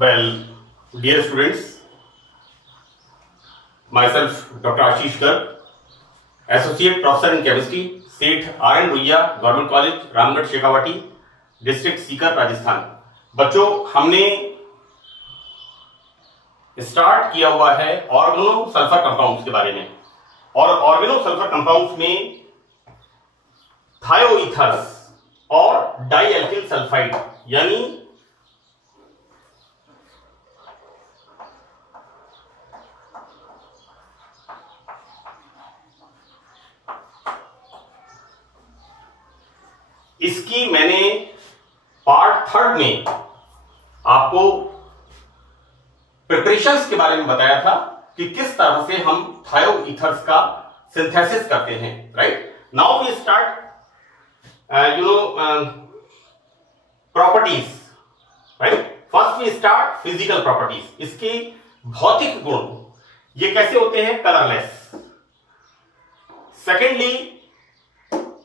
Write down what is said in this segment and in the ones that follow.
Well, dear students, myself Dr. Ashish Garg, Associate Professor in Chemistry, Seth R. N. Ruia, Government College, Ramgarh Shekhawati, district Sikar, Rajasthan. बच्चों, हमने start किया हुआ है oregano sulphur compounds के बारे में, और ऑर्गेनो सल्फर कंपाउंड्स में थायोईथर्स और डाइएल्किल सल्फाइड यानी इसकी मैंने पार्ट 3 में आपको प्रिपरेशंस के बारे में बताया था कि किस तरह से हम थायोईथर्स का सिंथेसिस करते हैं। Right now we start properties. Right first we start physical properties, इसके भौतिक गुण ये कैसे होते हैं, कलरलेस। सेकेंडली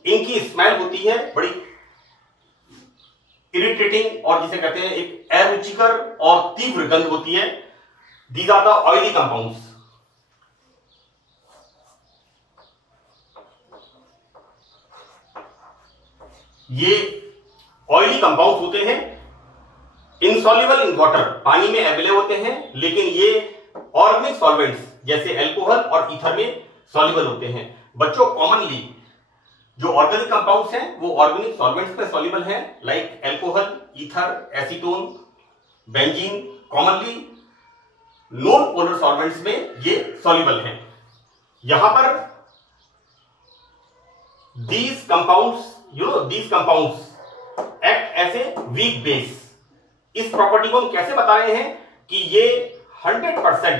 इनकी स्मेल होती है बड़ी इरिटेटिंग और जिसे कहते हैं एक अरुचिकर और तीव्र गंध होती है। These are the oily compounds. ये ऑयली कंपाउंड्स होते हैं, इनसॉल्युबल इन वाटर, पानी में अवेलेबल होते हैं, लेकिन ये ऑर्गेनिक सॉल्वेंट्स जैसे एल्कोहल और ईथर में सॉल्युबल होते हैं। बच्चों, कॉमनली जो ऑर्गेनिक कंपाउंड्स हैं वो ऑर्गेनिक सॉल्वेंट्स में सॉल्युबल हैं, like alcohol, ether, acetone, benzene. Commonly non polar solvents में ये सॉल्युबल हैं। यहां पर these compounds act as a weak base। इस प्रॉपर्टी को हम कैसे बता रहे हैं कि ये 100%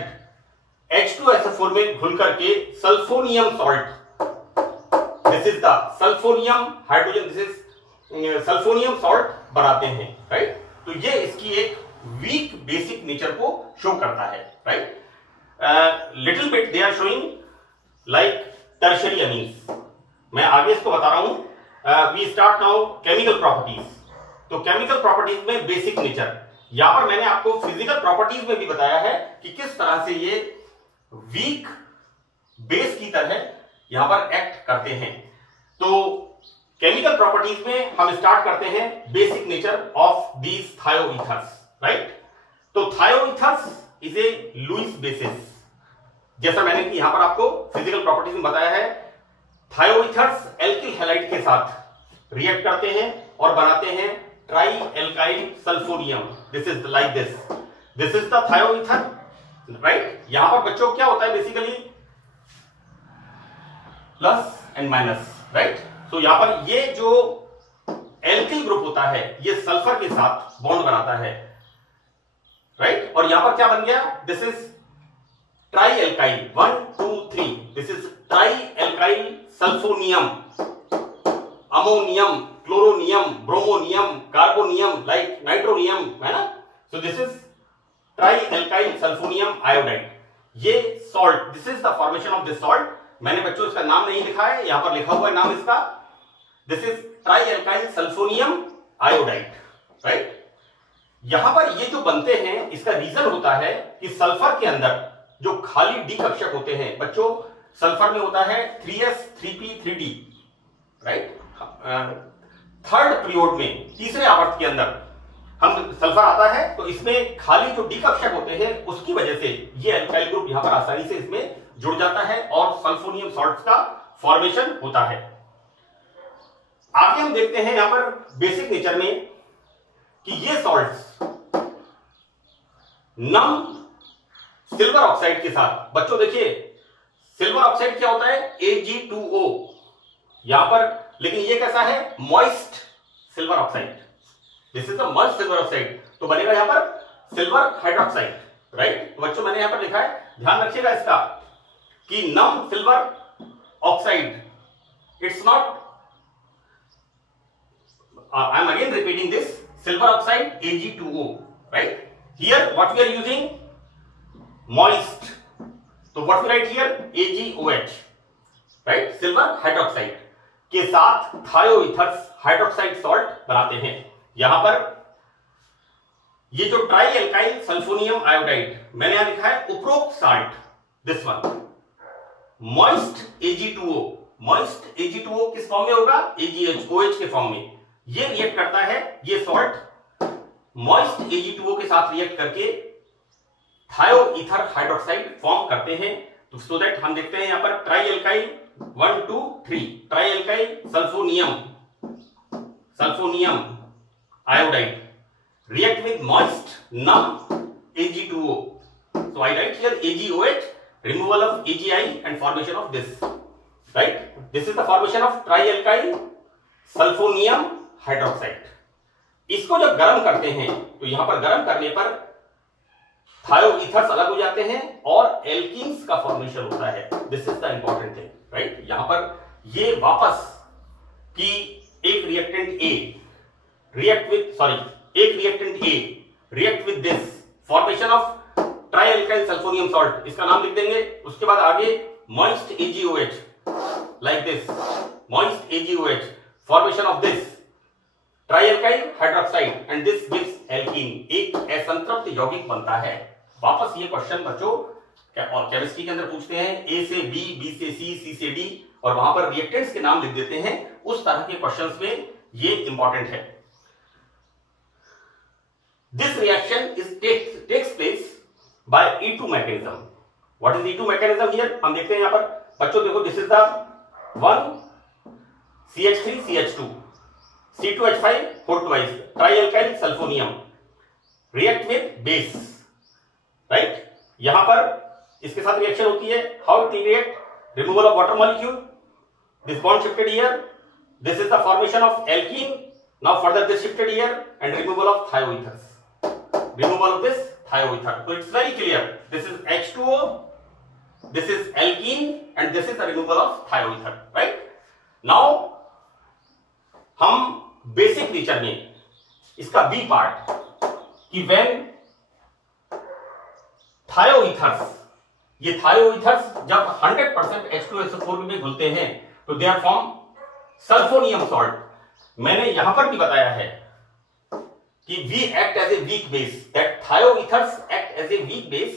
H2SO4 में घुल करके sulphonium salt, this is the sulphonium hydrogen, this is sulphonium salt बनाते हैं। राइट तो ये इसकी एक वीक बेसिक नेचर को शो करता है। Right little bit they are showing like tertiary amines. मैं आगे इसको बता रहा हूं। We start now chemical properties. तो केमिकल प्रॉपर्टीज में बेसिक नेचर, यहां पर मैंने आपको फिजिकल प्रॉपर्टीज में भी बताया है कि किस तरह से ये वीक बेस की तरह यहां पर एक्ट करते हैं। तो केमिकल प्रॉपर्टीज में हम स्टार्ट करते हैं basic nature of these thioethers. Right तो thioethers is a Lewis basis. जैसा मैंने कि यहां पर आपको फिजिकल प्रॉपर्टीज में बताया है, थायोईथर्स एल्किल हैलाइड के साथ रिएक्ट करते हैं और बनाते हैं try alkyl सल्फोनियम। This is like this is the थायोईथर। Right यहां पर बच्चों क्या होता है, basically plus and minus. Right तो यहां पर ये जो एल्किल ग्रुप होता है ये सल्फर के साथ बॉन्ड बनाता है। राइट और यहां पर क्या बन गया, this is tri alkyl 1 2 3, this is tri alkyl sulfonium, ammonium, chloronium, bromonium, carbonium, like nitronium, है ना। So this is tri alkyl sulfonium iodide. ये salt, this is the formation of this salt. मैंने बच्चों इसका नाम नहीं लिखा है, यहां पर लिखा हुआ है नाम इसका, this is tri alkyl sulfonium iodide. Right यहां पर ये जो बनते हैं इसका रीजन होता है कि सल्फर के अंदर जो खाली डी कक्षक होते हैं, बच्चों सल्फर में होता है 3s 3p 3d। Right third period में, तीसरे आवर्त के अंदर हम सल्फर आता है तो इसमें खाली जो डी कक्षक होते हैं उसकी वजह से ये एल्काइल ग्रुप यहां पर आसानी से इसमें जुड़ जाता है और सल्फोनियम सॉल्ट्स का फॉर्मेशन होता है। आगे हम देखते हैं यहां पर बेसिक नेचर में कि ये सॉल्ट्स नम सिल्वर ऑक्साइड के साथ, बच्चों देखिए सिल्वर ऑक्साइड क्या होता है, Ag2O यहां पर, लेकिन ये कैसा है, moist silver oxide, this is the moist silver oxide, तो बनेगा यहां पर सिल्वर हाइड्रोक्साइड। राइट तो बच्चों मैंने यहां पर लिखा है, ध्यान रखिएगा इसका कि नम silver oxide, it's not, I am again repeating this, silver oxide Ag2O। right here what we are using, moist, so what we write here, AgOH। right silver hydroxide के साथ थायोईथर्स हाइड्रोक्साइड सॉल्ट बनाते हैं। यहां पर ये जो ट्राई एल्काइल सल्फोनियम आयोडाइड मैंने यहां लिखा है उपरोक्त salt, this one moist Ag2O, moist Ag2O किस फॉर्म में होगा? AgOH के फॉर्म में। ये रिएक्ट करता है, ये सॉल्ट मॉइस्ट Ag2O के साथ रिएक्ट करके थायोईथर हाइड्रोक्साइड फॉर्म करते हैं। तो सो दैट हम देखते हैं यहां पर try alkyl 1 2 3 try alkyl sulfonium iodide react with moist numb Ag2O. So I write here AgOH, removal of AgI and formation of this. Right? This is the formation of trialkyl sulfonium hydroxide. इसको जब गर्म करते हैं तो यहां पर गर्म करने पर थायोईथर्स अलग हो जाते हैं और एल्कीन्स का फॉर्मेशन होता है। This is the important thing, right? यहां पर ये वापस कि एक reactant A react with this formation of trialkyl sulfonium salt, इसका नाम लिख देंगे। उसके बाद आगे moist AgOH like this, moist AgOH formation of this trialkyl hydroxide and this gives alkene, एक असंतृप्त यौगिक बनता है। वापस ये क्वेश्चन बच्चों और केमिस्ट्री के अंदर पूछते हैं, A से B, B से C, C से D और वहां पर रिएक्टेंट्स के नाम लिख देते हैं। उस तरह के क्वेश्चंस में ये इंपॉर्टेंट है। This reaction takes place by E2 mechanism. What is E2 mechanism here? हम देखते हैं यहां पर बच्चों, देखो this is the 1 CH3 CH2 C2H5 4 twice trialkyl sulfonium react with base, right? यहां पर इसके साथ रिएक्शन होती है। How it react? Removal of water molecule. This bond shifted here. This is the formation of alkene. Now further this shifted here and removal of thioethers. Removal of this thioether. So it's very clear. This is H2O, this is alkene, and this is the removal of thioether. Right? Now हम basic nature में इसका B part कि when thioethers, ये thioethers जब 100% H2SO4 में घुलते हैं तो they are form सल्फोनियम salt. मैंने यहां पर भी बताया है कि we act as a weak base, that thioethers act as a weak base।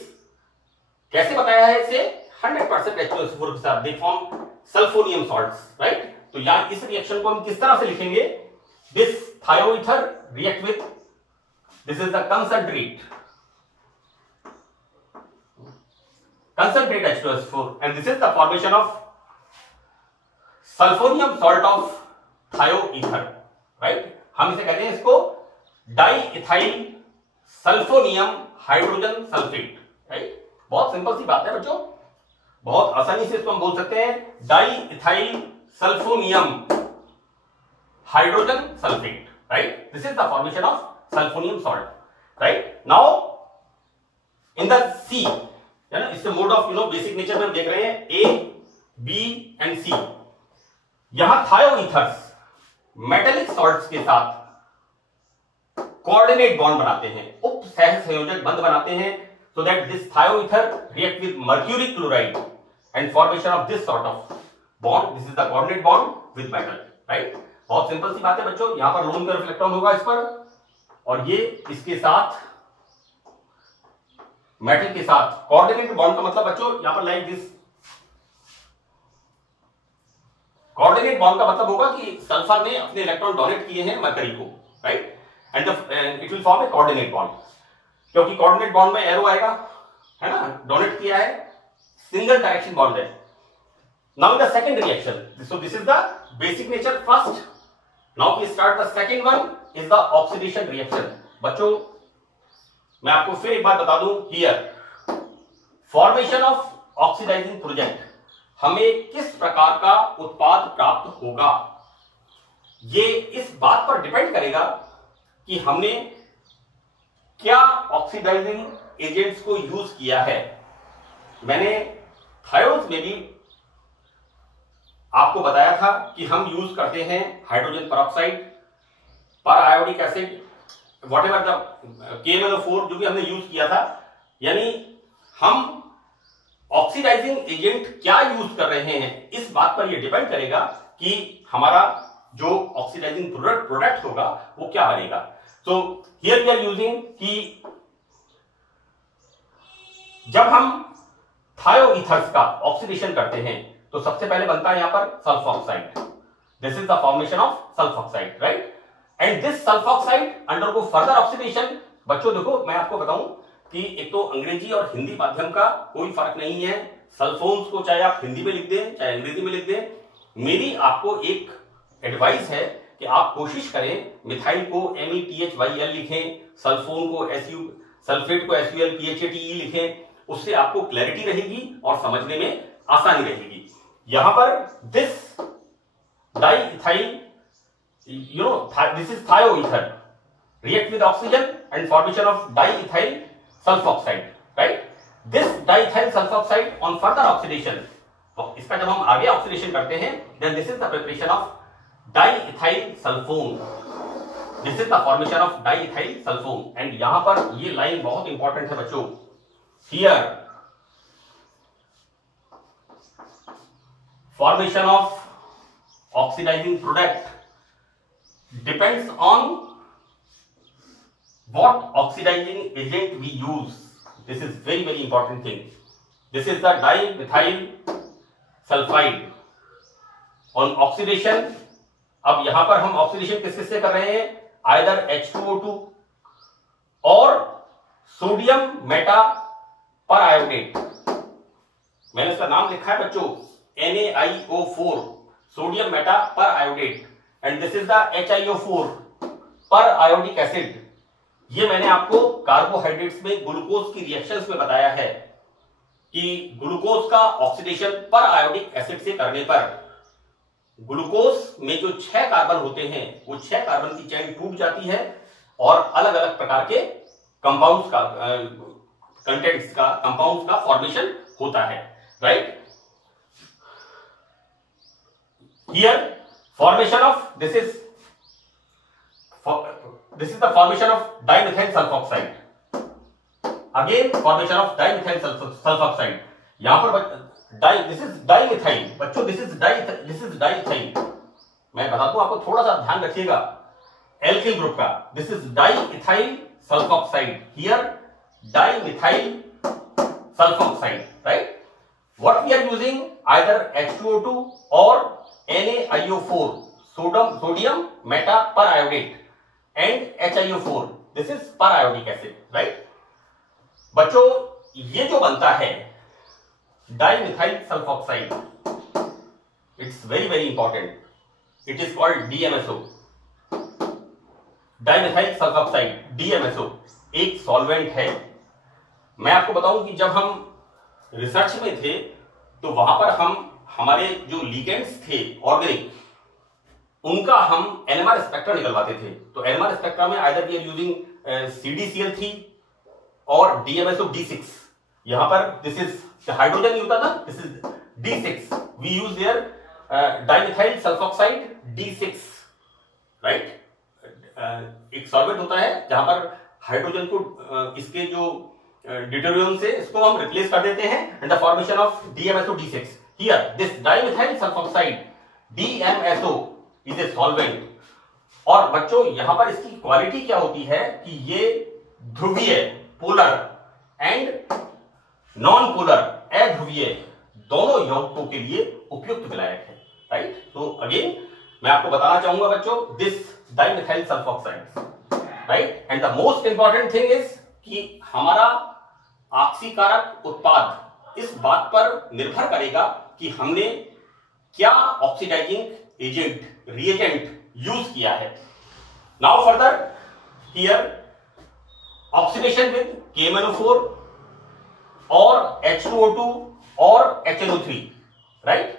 कैसे बताया है इसे? 100% H2SO4 के साथ they form sulfonium salts, right? तो यहां इस रिएक्शन को हम किस तरह से लिखेंगे? This thioether react with, this is the concentrate H2SO4 and this is the formation of sulfonium salt of thioether, right? हम इसे कहते हैं इसको diethyl sulfonium hydrogen sulfate, right? बहुत सिंपल सी बात है बच्चों, बहुत आसानी से इसको हम बोल सकते हैं diethyl sulfonium hydrogen sulfate, right? This is the formation of sulfonium salt, right? Now in the C, है ना, इसके मोड ऑफ बेसिक नेचर में हम देख रहे हैं A, B एंड C। यहां थायोईथर्स मेटेलिक सॉल्ट्स के साथ कोऑर्डिनेट बॉन्ड बनाते हैं, उप सह संयोजक बंध बनाते हैं, so that this thioether react with mercury chloride and formation of this sort of bond. This is the coordinate bond with metal, right? बहुत सिंपल सी बात है बच्चों। यहां पर लोन कर्व इलेक्ट्रॉन होगा इस पर और ये इसके साथ मेटल के साथ कोऑर्डिनेट बॉन्ड का मतलब बच्चों यहां पर लाइक दिस, कोऑर्डिनेट बॉन्ड का मतलब होगा कि सल्फर ने अपने इलेक्ट्रॉन डोनेट किए हैं मरकरी को, right? And it will form a coordinate bond, क्योंकि कोऑर्डिनेट बॉन्ड में एरो आएगा, है ना, डोनेट किया है, सिंगल डायरेक्शन बॉन्ड है। Now the second reaction, so this is the basic nature first. Now we start the second one is the oxidation reaction. बच्चों मैं आपको फिर एक बात बता दूं, here formation of oxidising project, हमें किस प्रकार का उत्पाद प्राप्त होगा, ये इस बात पर डिपेंड करेगा कि हमने क्या ऑक्सीडाइजिंग एजेंट्स को यूज किया है। मैंने थायोल्स में भी आपको बताया था कि हम यूज करते हैं हाइड्रोजन परऑक्साइड, पर iodic acid, whatever the KMnO4 जो भी हमने यूज किया था। यानी हम ऑक्सीडाइजिंग एजेंट क्या यूज कर रहे हैं, इस बात पर यह डिपेंड करेगा कि हमारा जो ऑक्सीडाइजिंग प्रोडक्ट होगा वो क्या बनेगा। So here we are using कि जब हम थायोईथर्स का ऑक्सीडेशन करते हैं तो सबसे पहले बनता है यहां पर sulphoxide. This is the formation of sulphoxide, right. And this sulphoxide undergo further oxidation. बच्चों देखो, मैं आपको बताऊं कि एक तो अंग्रेजी और हिंदी माध्यम का कोई फर्क नहीं है. सल्फोन्स को चाहे आप हिंदी में लिख दें चाहे अंग्रेजी में लिख दें, मेरी आपको एक एडवाइस है कि आप कोशिश करें मिथाइल को METHYL लिखें, सल्फोन को सल्फेट को SULPHATE लिखें. उससे आपको क्लैरिटी रहेगी और समझने में आसानी रहेगी. यहां पर this diethyl, this is thioether react with oxygen and formation of diethyl sulfoxide, right. This diethyl sulfoxide on further oxidation, तो इसका जब हम आगे ऑक्सीडेशन करते हैं then this is the preparation of diethyl sulfone. This is the formation of diethyl sulfone. and यहां पर ये लाइन बहुत इंपॉर्टेंट है बच्चों. Here formation of oxidizing product depends on what oxidizing agent we use. This is very very important thing. This is the dimethyl sulfide on oxidation. अब यहां पर हम ऑक्सीडेशन किस किससे कर रहे हैं? either H2O2 और सोडियम मेटा पर आयोडेट. मैंने इसका नाम लिखा है बच्चों NaIO4, सोडियम मेटा पर iodate. And this is the HiO4 पर आयोडिक एसिड. ये मैंने आपको कार्बोहाइड्रेट्स में ग्लूकोज की रिएक्शंस में बताया है कि ग्लूकोज का ऑक्सीडेशन पर आयोडिक एसिड से करने पर ग्लूकोज में जो 6 कार्बन होते हैं वो 6 कार्बन की चेन टूट जाती है और अलग अलग प्रकार के कंपाउंड्स का कंटेंट्स का कंपाउंड्स का फॉर्मेशन होता है, right. Here formation of this is the formation of dimethyl sulfoxide. Again formation of dimethyl sulfoxide. यहां पर this is dimethyl बच्चों, this is diethyl. मैं बता दूं आपको, थोड़ा सा ध्यान रखिएगा एल्किल ग्रुप का. This is diethyl sulfoxide. Here dimethyl sulfoxide, right. What we are using either H2O2 or NaIO4, sodium meta per iodate, and HiO4. This is per iodic acid, right. बच्चों ये जो बनता है dimethyl sulfoxide, it's very very important. It is called DMSO. dimethyl sulfoxide DMSO एक solvent है. मैं आपको बताऊं कि जब हम रिसर्च में थे तो वहां पर हम हमारे जो लिगेंड्स थे ऑर्गेनिक, उनका हम NMR स्पेक्ट्रा निकलवाते थे. तो NMR स्पेक्ट्रा में either we are using CDCl3 और DMSO D6. यहां पर दिस इज हाइड्रोजन नहीं होता था, this is D6. We use their dimethyl sulphoxide D6, right. एक सॉल्वेंट होता है जहां पर हाइड्रोजन को इसके जो डिटोरियम से इसको हम रिप्लेस कर देते हैं and the formation of DMSO D6. Here this dimethyl sulphoxide DMSO is a solvent. और बच्चों यहां पर इसकी क्वालिटी क्या होती है कि ये ध्रुवीय पोलर एंड नॉन पोलर अध्रुवीय दोनों यौगिकों के लिए उपयुक्त विलायक है, राइट. तो अगेन मैं आपको बताना चाहूंगा बच्चों, this dimethyl sulphoxide, right. And the most important thing is कि हमारा ऑक्सीकारक उत्पाद इस बात पर निर्भर करेगा कि हमने क्या ऑक्सीडाइजिंग एजेंट रिएजेंट यूज किया है. Now further here oxidation with KMnO4 और H2O2 और HNO3, right.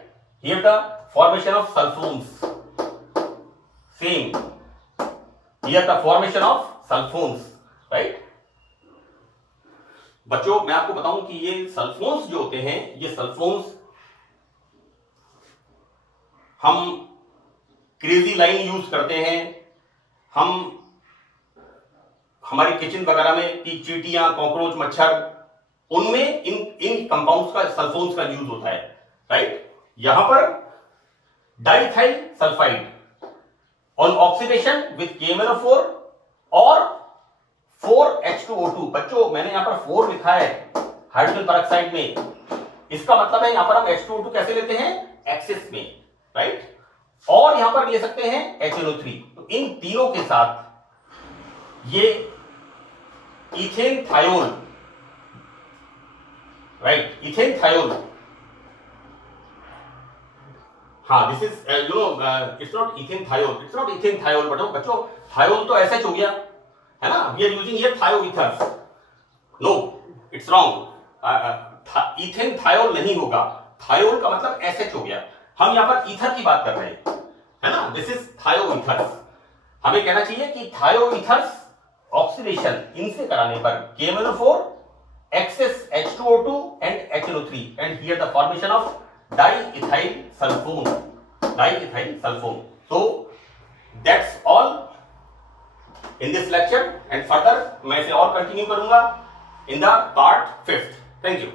Here the formation of sulfones, same. Here the formation of sulfones, right. बच्चों मैं आपको बताऊं कि ये सल्फोन्स जो होते हैं, ये सल्फोन्स हम क्रेजी लाइन यूज करते हैं. हम हमारी किचन वगैरह में की चींटियां, कॉकरोच, मच्छर, उनमें इन कंपाउंड्स का, सल्फोन्स का यूज होता है, राइट. यहां पर diethyl sulphide on oxidation with KMnO4 और 4H2O2। बच्चों मैंने यहां पर 4 लिखा है हाइड्रोजन पेरोक्साइड में, इसका मतलब है यहां पर हम H2O2 कैसे लेते हैं, एक्सेस में, राइट। और यहां पर ले सकते हैं HNO3। तो इन तीनों के साथ ये ethane thiol, right, ethane thiol, हाँ this is it's not ethane thiol, it's not ethane thiol बच्चों थायोल तो एसएच हो गया है ना, we are using here thioethers, no it's wrong, ethane thiol नहीं होगा, थायोल का मतलब एसएच हो गया, हम यहां पर ईथर की बात कर रहे हैं, है ना, दिस इज थायोईथर्स। हमें कहना चाहिए कि थायोईथर्स ऑक्सीडेशन इनसे कराने पर KMnO4 excess H2O2 and HNO3 and here the formation of diethyl sulfone, diethyl sulfone. So that's all in this lecture and further मैं इसे और कंटिन्यू करूंगा in the part 5th. Thank you.